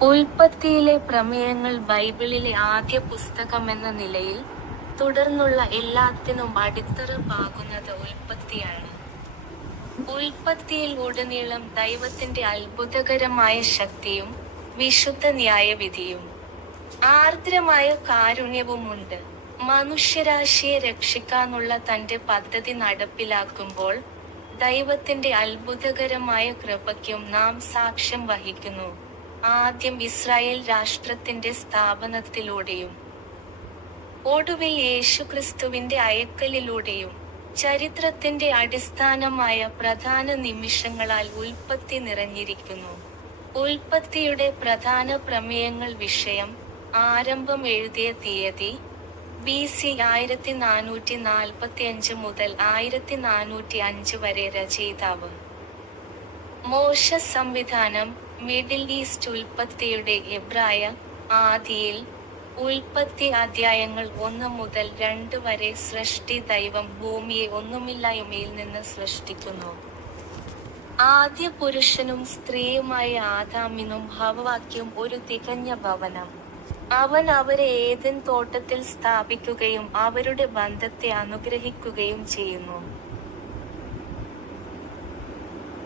ഉൽപ്പത്തിയിലെ പ്രമേയങ്ങൾ ബൈബിളിലെ ആദ്യ പുസ്തകമെന്ന നിലയിൽ, തുടർന്നുള്ള എല്ലാത്തിനും അടിത്തറ പാകുന്നത് ഉൽപ്പത്തിയാണ്. ഉൽപ്പത്തിയിൽ ഉടനീളം ദൈവത്തിന്റെ അത്ഭുതകരമായ ശക്തിയും വിശുദ്ധ ന്യായവിധിയും ആർദ്രമായ കാരുണ്യവുമുണ്ട്. മനുഷ്യരാശിയെ രക്ഷിക്കാനുള്ള തന്റെ പദ്ധതി നടപ്പിലാക്കുമ്പോൾ ദൈവത്തിന്റെ അത്ഭുതകരമായ കൃപയ്ക്കും നാം സാക്ഷ്യം വഹിക്കുന്നു, ആദ്യം ഇസ്രായേൽ രാഷ്ട്രത്തിന്റെ സ്ഥാപനത്തിലൂടെയും ഒടുവിൽ യേശുക്രിസ്തുവിന്റെ അയക്കലിലൂടെയും. ചരിത്രത്തിന്റെ അടിസ്ഥാനമായ പ്രധാന നിമിഷങ്ങളാൽ ഉൽപ്പത്തി നിറഞ്ഞിരിക്കുന്നു. ഉൽപ്പത്തിയുടെ പ്രധാന പ്രമേയങ്ങൾ: വിഷയം, ആരംഭം, എഴുതിയ തീയതി BC 1445 മുതൽ 1405 വരെ, രചയിതാവ് മോശ, സംവിധാനം മിഡിൽ ഈസ്റ്റ്. ഉൽപ്പത്തിയുടെ എബ്രായ ആദിയിൽ. ഉൽപ്പത്തി അധ്യായങ്ങൾ 1 മുതൽ 2 വരെ. സൃഷ്ടി: ദൈവം ഭൂമിയെ ഒന്നുമില്ലായ്മയിൽ നിന്ന് സൃഷ്ടിക്കുന്നു. ആദ്യ പുരുഷനും സ്ത്രീയുമായ ആദാമിനും ഹവ്വായ്ക്കും ഒരു തികഞ്ഞ ഭവനം. അവൻ അവരെ ഏദൻ തോട്ടത്തിൽ സ്ഥാപിക്കുകയും അവരുടെ ബന്ധത്തെ അനുഗ്രഹിക്കുകയും ചെയ്യുന്നു.